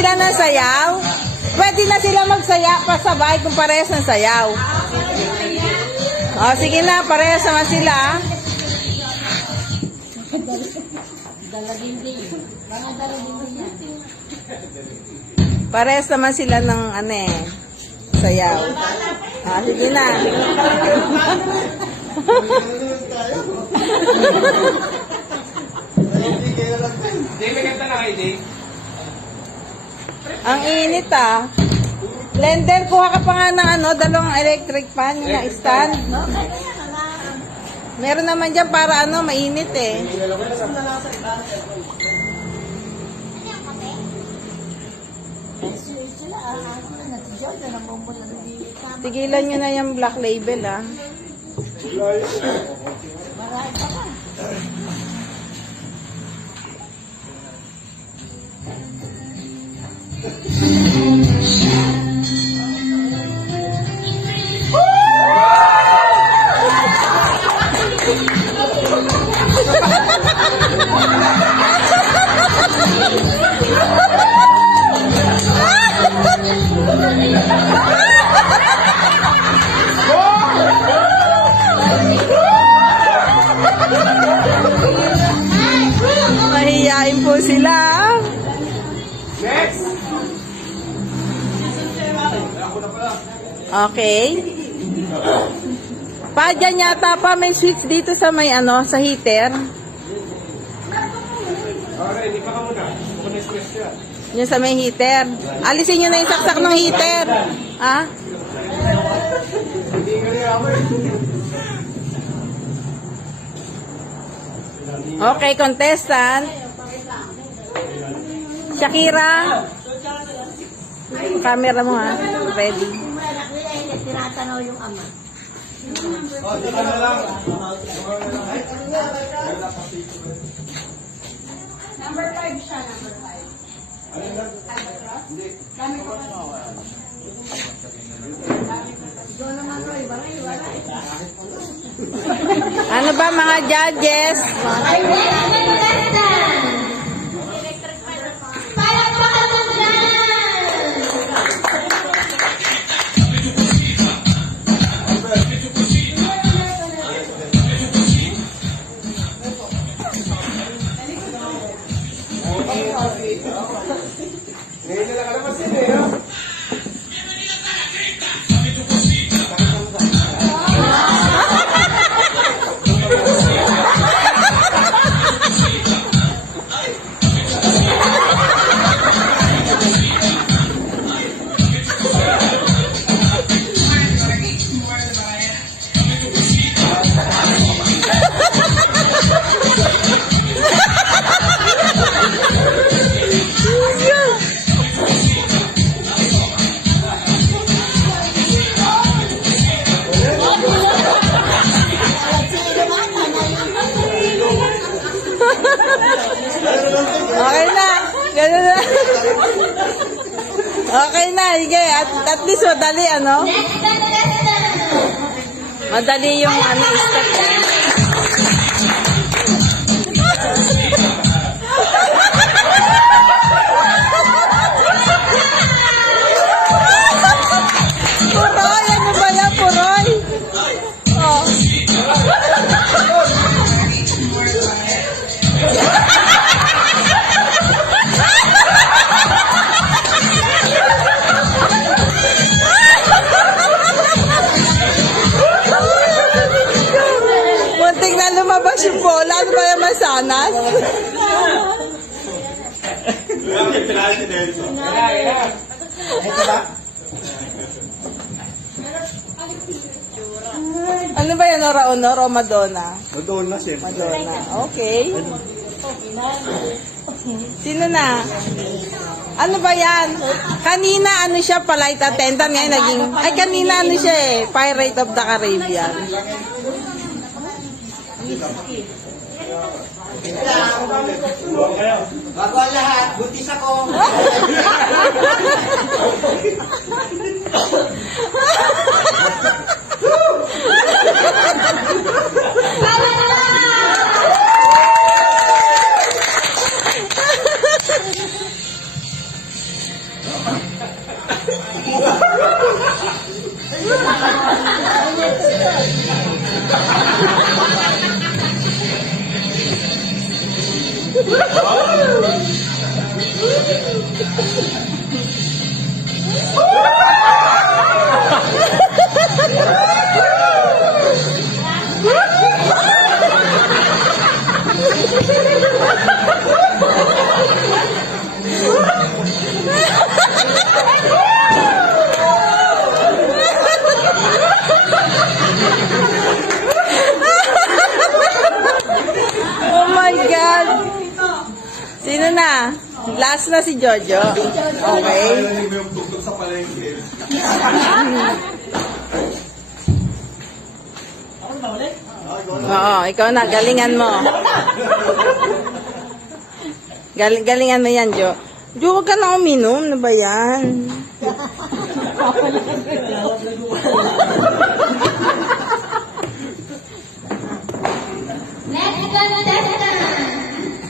sila ng sayaw? Pwede na sila magsaya pasabay kung parehas ng sayaw. O, sige na, parehas naman sila. Parehas naman sila ng sayaw. Sige na. Ang init Blender, kuha ka pa nga ng dalawang electric fan na stand. Meron naman dyan para mainit Tigilan nyo na yung black label Mahiyain po sila. Next! Okay. Pa, dyan yata pa may switch dito sa may sa heater. Okay, hindi pa ka muna. Muna stress ka. Yung sa may heater. Alisin nyo na yung saksak ng heater. Ha? Hindi ka rin ako Okay, contestant. Shakira. Camera mo Ready. Tinatanaw yung ama. Oh, di ka na lang. Number 5 siya, number 5. Hindi. Ano ba mga judges? Ngayon na lang ka naman sila Okay na. Ganun na. Okay na. Sige. At least madali, Madali yung step. Puroy. Ano ba yan, Puroy? Oh. Muntik na lumabas yung bola. Ano ba yung masanas? Ano ba yan? Honor o Madonna? Madonna, siyempre. Madonna. Okay. Sino na? Ano ba yan? Kanina siya, polite attendant. Ngayon naging, kanina siya Pirate of the Caribbean. Bago ang lahat, buntis ako. Oh my God! Sino na? Last na si Jojo. Okay. Narinig mo yung tugtog sa palengke. Oo, ikaw na. Galingan mo. Galingan mo yan, Jo. Jo, huwag ka na uminom. Ano ba yan? Next contestant,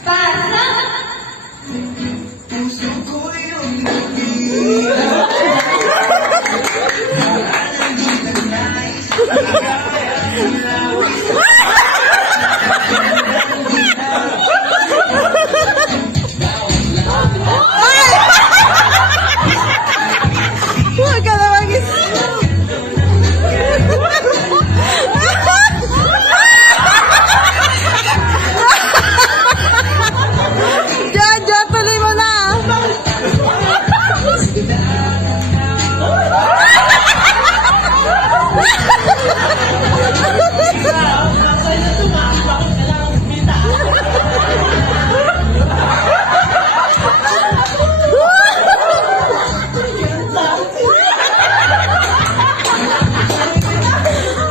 Pasok! Huwag ka na Jojo, tuloy mo na.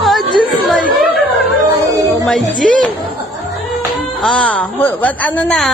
Oh, just like, oh my G. Ah, what, ano na?